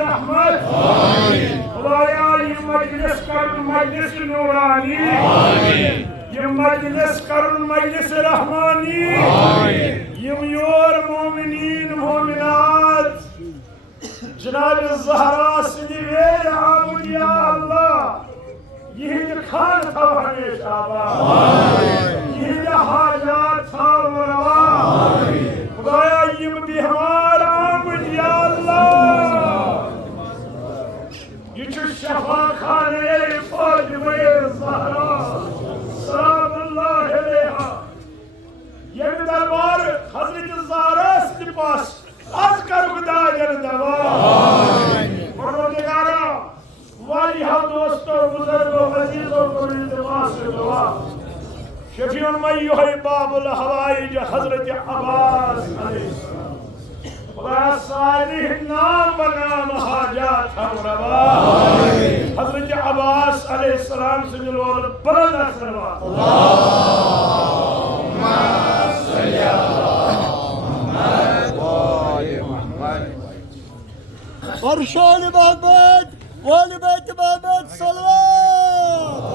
रहमत खुदाया ये मजलिस करुन मजलिस नूरानी ये मजलिस करुन मजलिस रहमानी यम योर मोमिनीन मोमिनात जनाब ज़हरा सिद्दीक़े आमद या अल्लाह यह खान था हमेशा आबाद यह हाजात था रवा खुदाया यम बीमार आमद या अल्लाह ये शफा खाने फातिमा ज़हरा सलामुल्लाह अलैहा ये दरबार हज़रत ज़हरा के पास आज कर खुदा जन दवा परवरदिगारा वालिहा दोस्तों बुजुर्गों अजीजों को इल्तिमास से दुआ शफीउल मय्युहि बाबुल हवाइज हज़रत अब्बास अलैहिस्सलाम खुदा सालिह नाम बनाम हाजात हम रवा हज़रत अब्बास अलैहिस्सलाम से मिलो बुलंद सलवात अल्लाहुम्मा सल्ली अला ورشال محمد وآل بيت محمد صلوات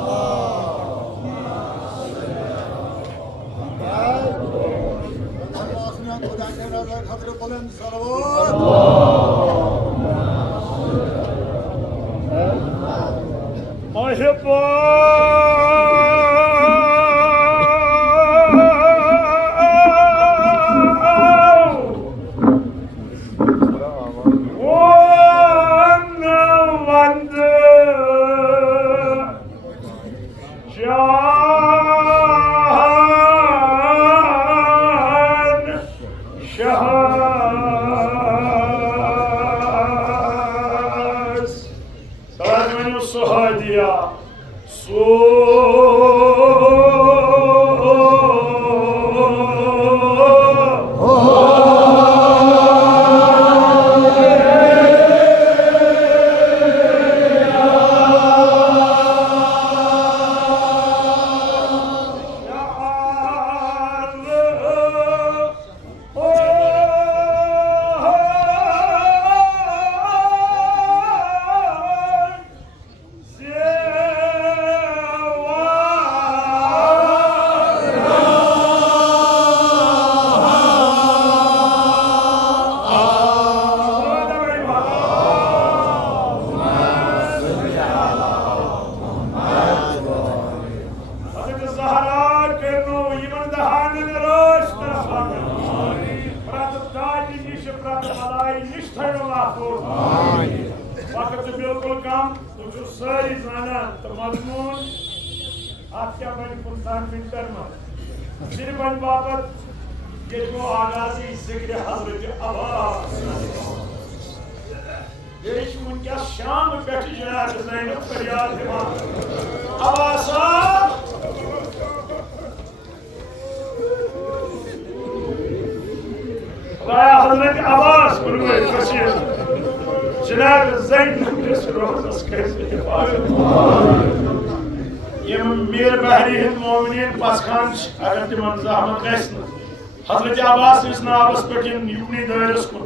हज़रत अब्बास इस नाबस पे युवनी दायरस को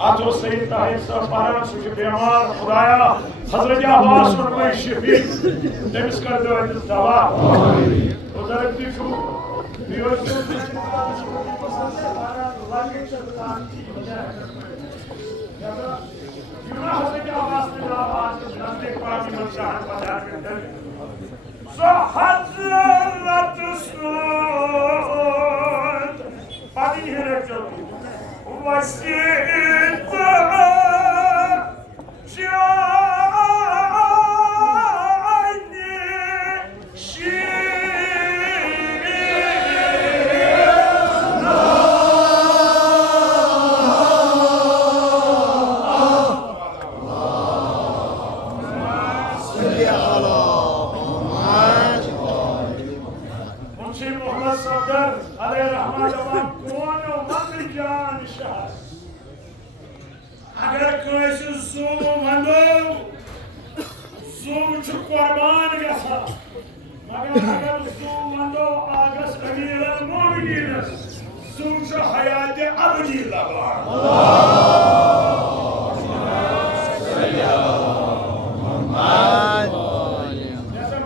आतो सईद ताहिर साहब पारा सुख बीमार खुदाया हज़रत अब्बास और कोई शफी तमिस कर दो दवा उधर भी शु बियोशु हज़रत अब्बास ने आवाज नजदीक पास में शाह बता के सो हज़रत Hadi yere çabuk. Vasiyette şahane şiirna. Salli ala Muhammed. Munshi Muhammed Safdar aleyhi rahmet Allah. अगर कोई ज़ूम मंदो ज़ूम चुप कुर्बान गया मगर अगर ज़ूम मंदो आगस अमीर मोमिनीन ज़ूम चुप हयात अबदी लगा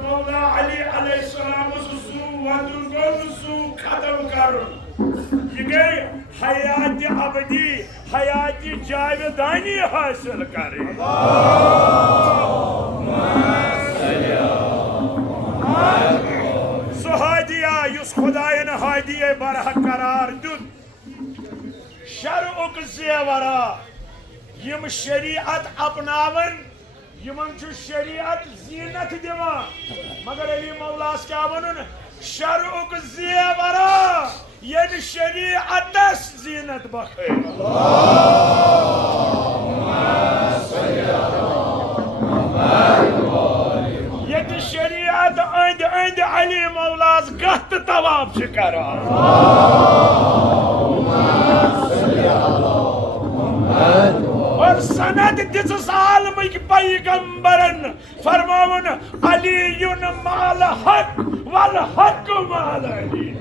مولا علی علیہ السلام سو ودن گول سو ختم کرن یہ گئی حیات ابدی حیات جاودانی حاصل کریں سو ہادیہ یس خدایین ہادیہ برحق قرار دن شرعک زیورا یم شریعت اپناون یمن چھ شریعت زینت دیوان مگر علی مولاس کیا ونن شرعک زیورا یعنی شریعتس زینت بخیر یعنی شریعت اند اند علی مولاس گہت طواف چھ کران اور سند دس عالمک پیغمبرن فرماون علی مال حق والحق مال علی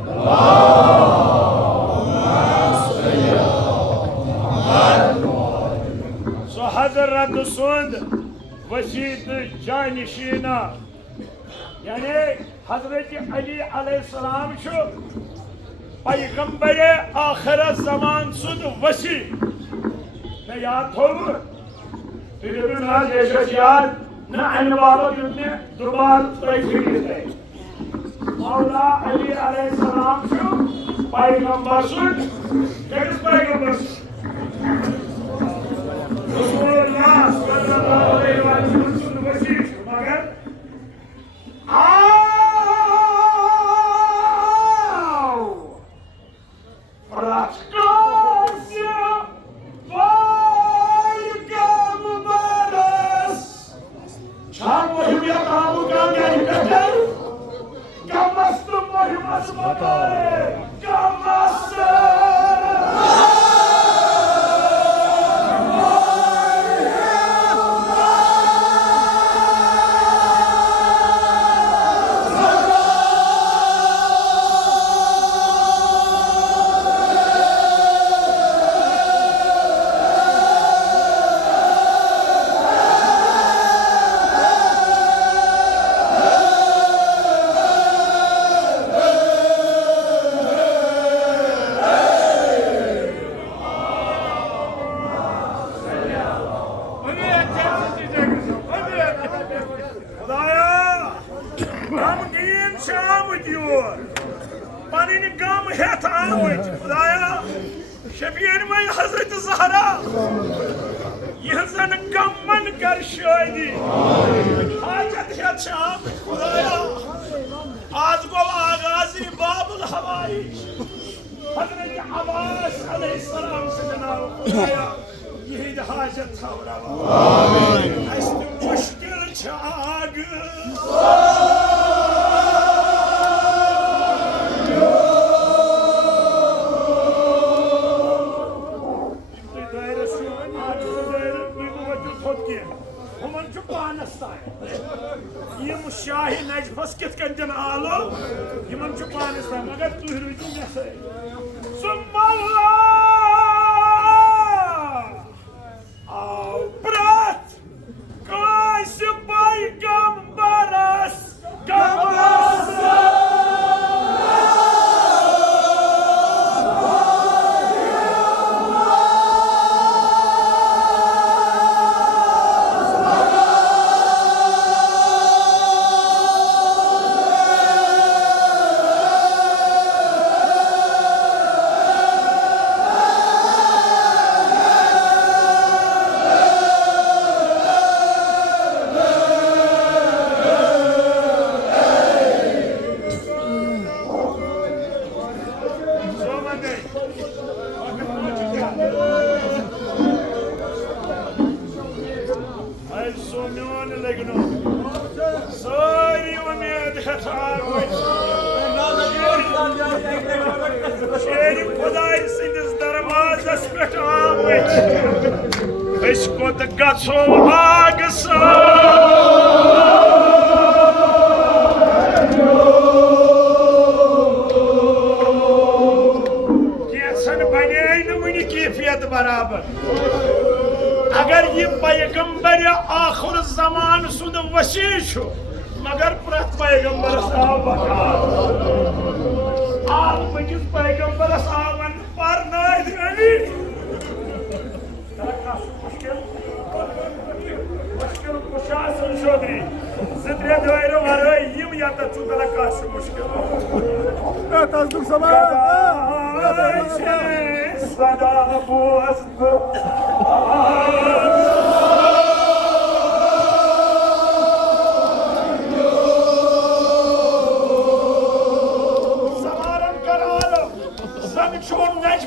سو حضرت سند وسیط جانشینہ یعنی حضرت علی علیہ السلام چھو پیغمبر آخر زمان سند وسیع میں یاد تھوڑ تیرے نہ جیسے یاد نہ ان بابا جتنے دوبار تفسیر ہے مولا علی علیہ السلام چھو پیغمبر سن کس پیغمبر رسول اللہ صلی اللہ علیہ وسلم سن وسیع مگر अगर ये पैगंबर आखिर ज़मान सुंद वसी छु मगर प्रत पैगंबरस आव बकार आज बकिस पैगंबरस आवन पर नाइद अली मुश्किल कुशा संशोधरी ज़िद्रे दोयरो वरे यम याता चुतला काश मुश्किल तस्दुक समा सदा बोस्त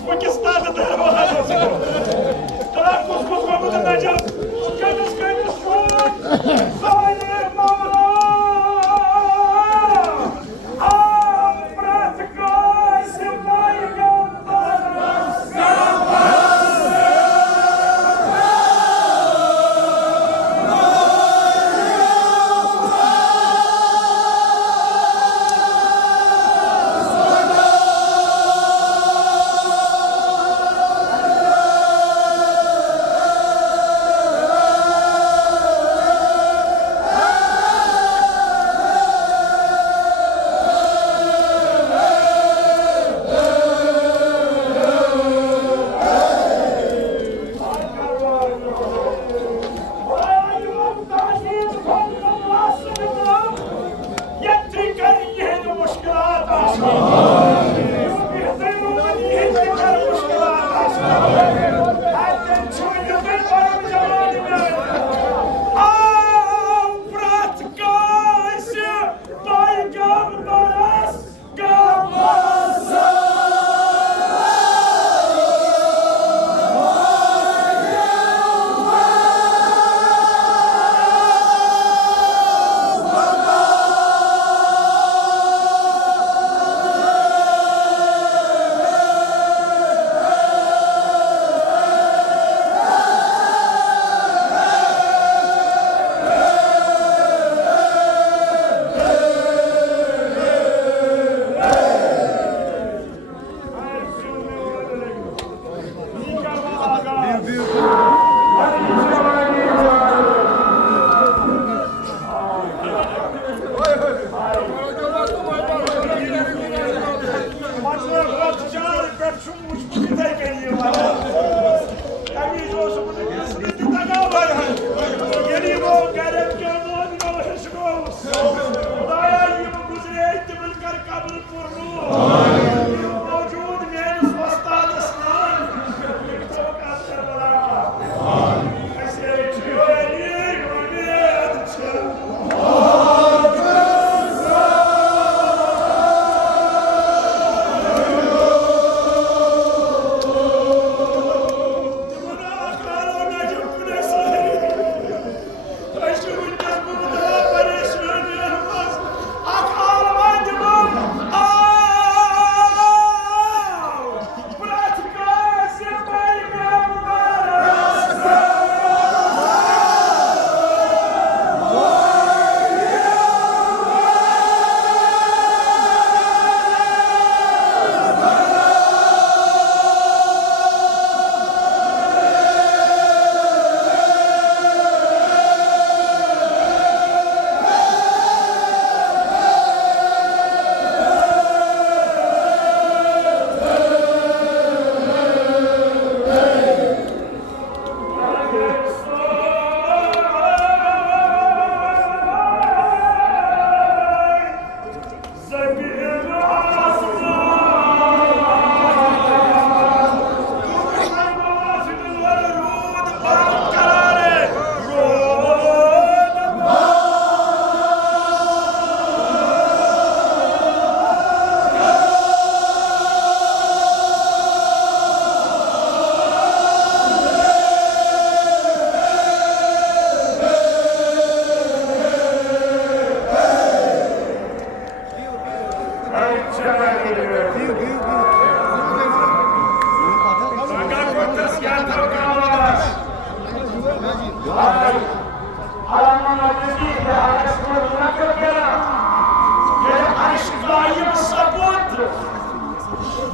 Pakistan da var. Kadar kuskus da najam. Kendis şu an. Zalim Mevla. Pratikay sevmayım bana.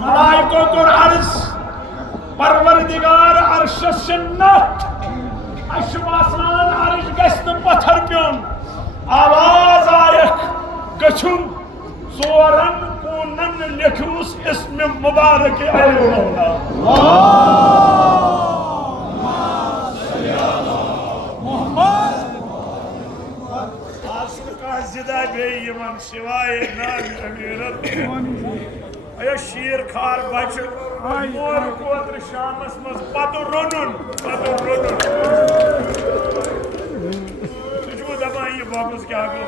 मलाइकों को अर्ज परवरदिगार अर्श सिन्नत अशवासान अर्श गछुम ोरन कूनन लिखूस इसम मुबारक अली मौला जिदा बे यमन शिवाय नाम अमीरत अयो शीर खार बच मोर कोत्र शामस मस पतो रोनुन तुझो दबा ये वापस क्या गो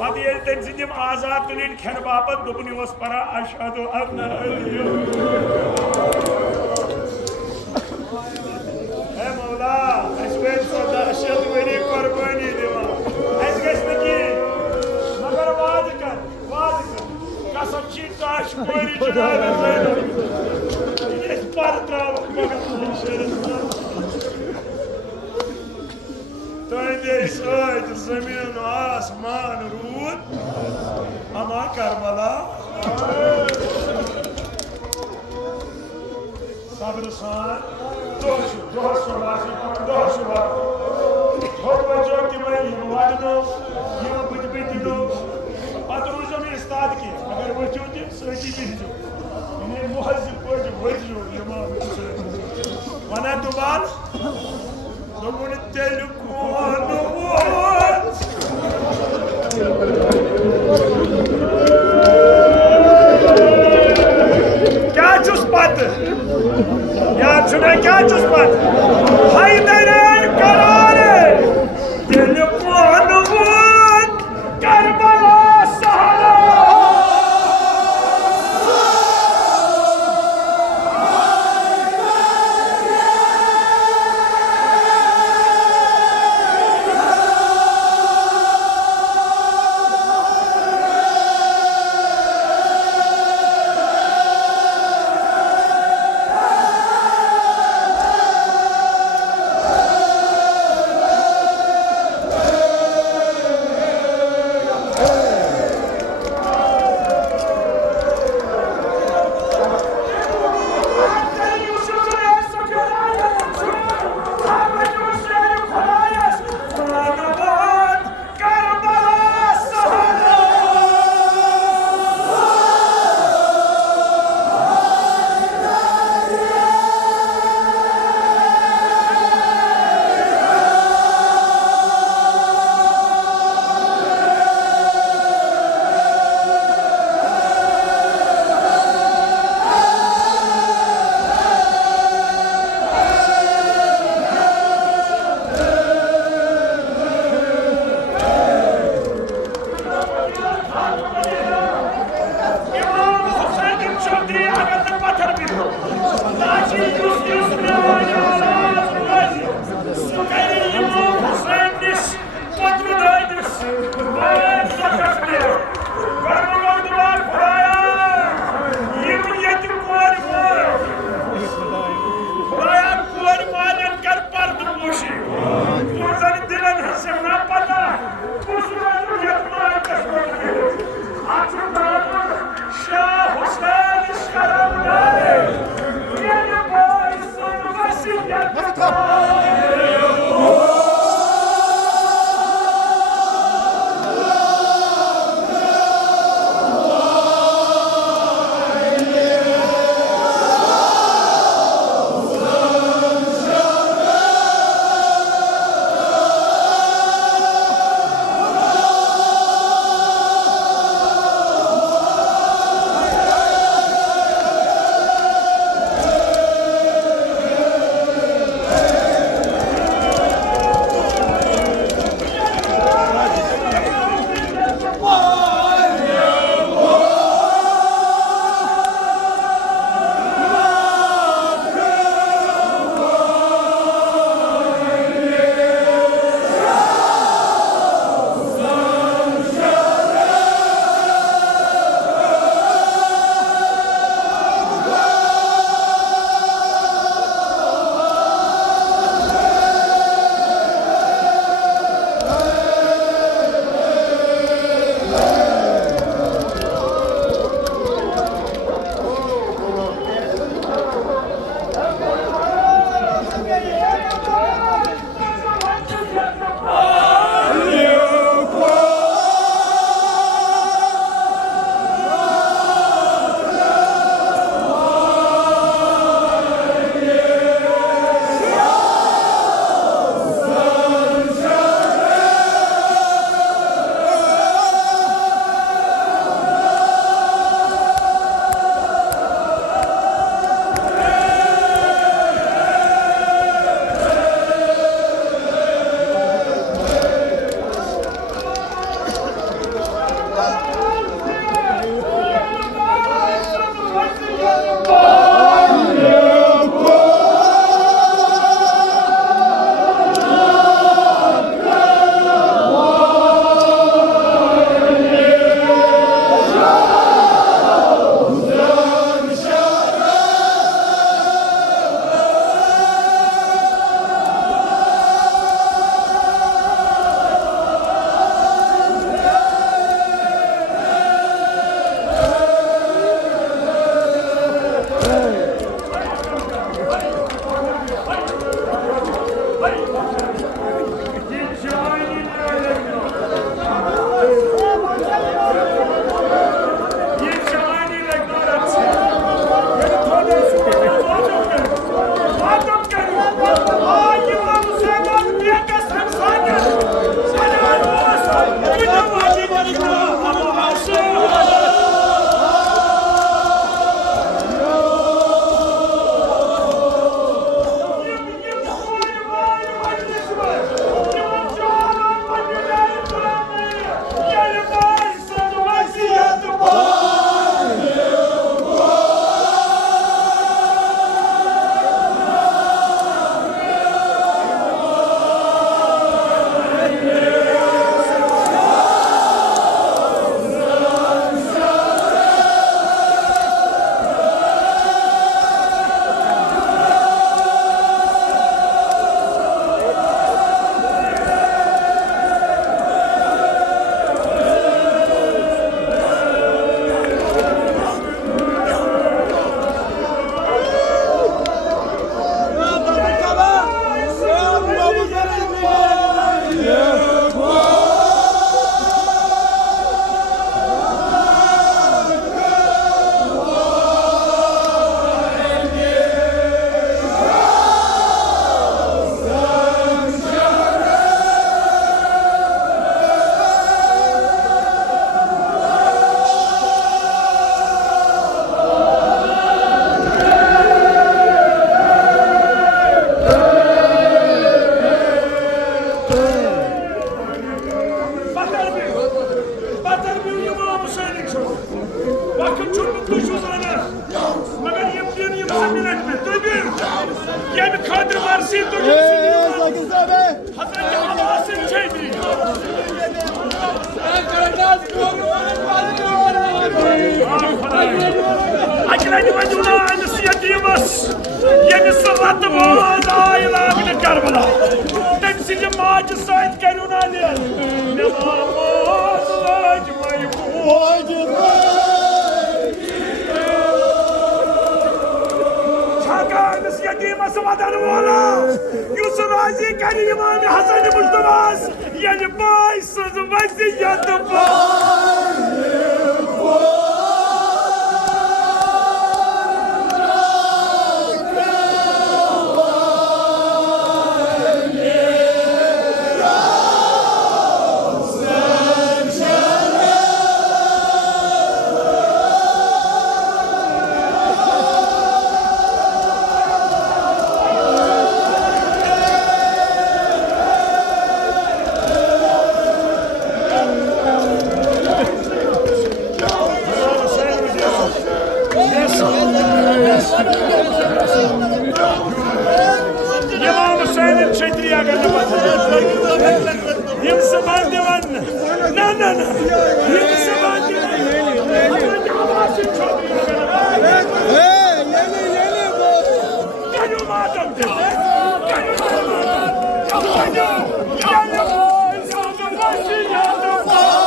पत ये तम सिंदिम आजाद तुलिन खन बापत दुबनी वस परा अशहदु अन्ना अली ए मौला असवेद सदा अशहद वरी कुर्बानी देवा मगर वाद कर कसम ताश कोरी पर तुंदे जमीन आसमान रूद अमा करबला सब्र सान उस्ताद की अगर वो सही बिजो इन्हें मुहज्जिब को वजो इमाम वना दुबान दोमुन तेल कोन क्या चुस पत या सुना क्या चुस पत हैदर करारे तेल कोन Karbala Hazreti Abbas'ın çeydi. Acileni mecburen siyadiyimiz. Yeni sırratımız ayla bile Karbala. Temsili macı Said Kerunali. Nevamız lacmayı bu. Çakar siyadiyimiz vatanı ola. Yusuf Aziz Kerim İmam Hasan-ı Mustafa'z. Yeni baysız vaziyatı var. İmam Hüseyin'in çetriye geldi batırdı. Yimsi bandivan. Na. Yimsi bandivan. Hazreti Abbas'ın çetriye geldi. Yeni bu. Geliyor madem de. Geliyor madem. Geliyor. Sözü vasiyatı var.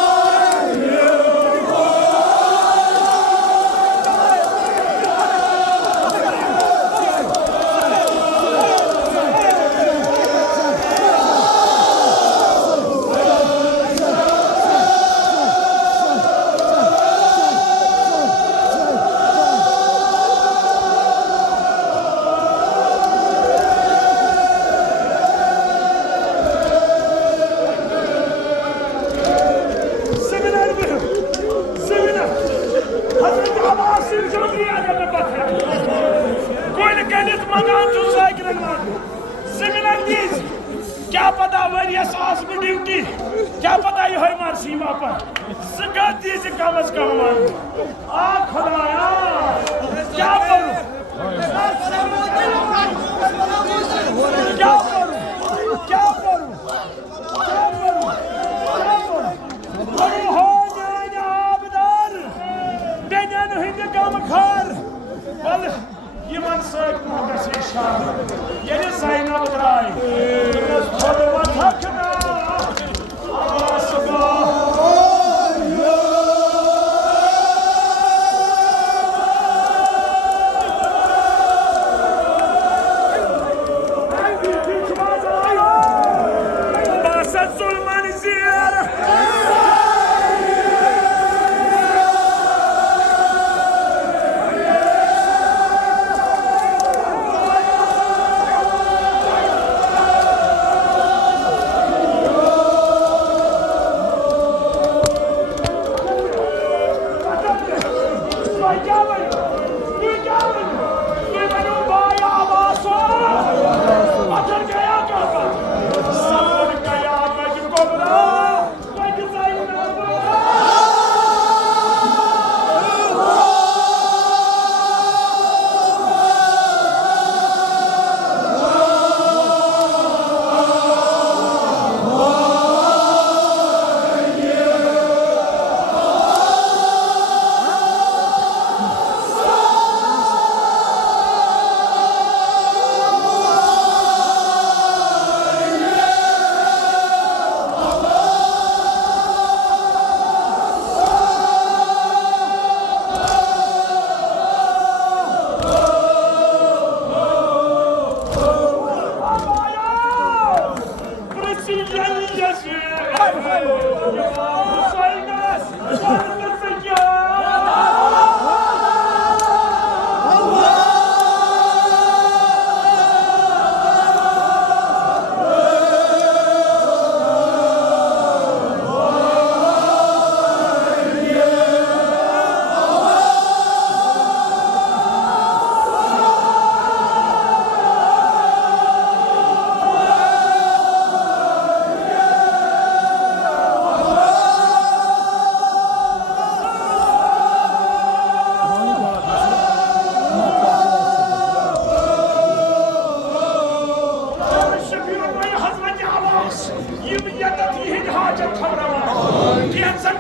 क्या पता वरिया सास में duty क्या पता ये है मार सीमा पर सगाती से कम आ खुदाया क्या करूं क्या करूं क्या करूं क्या करूं बड़ी हो जाए आबदार देने नहीं दे काम खार बल ये मन से कोटा से शान ये साइना उतराई थोड़ा थकना आसबा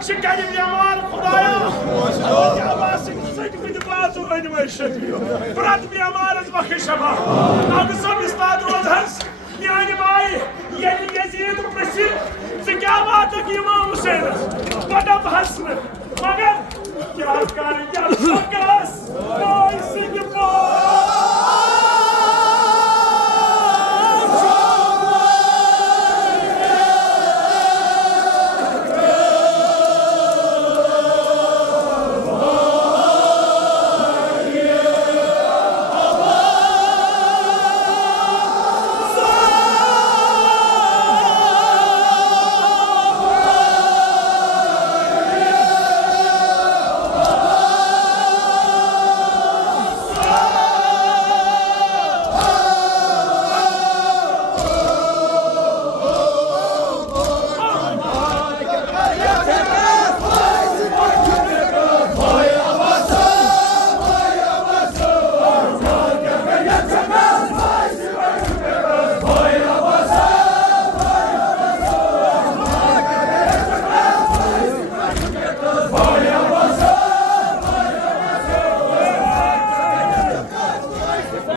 बख्श कर बेमार खुदाया अब्बास सजद बाजू अनवे शफी प्रत बेमारस बख्श शफा अगसम इस्ताद रोजहस यानी भाई ये यजीद प्रसि से क्या बात है कि इमाम हुसैन बड़ा हसन मगर क्या कर क्या सकस भाई सिंह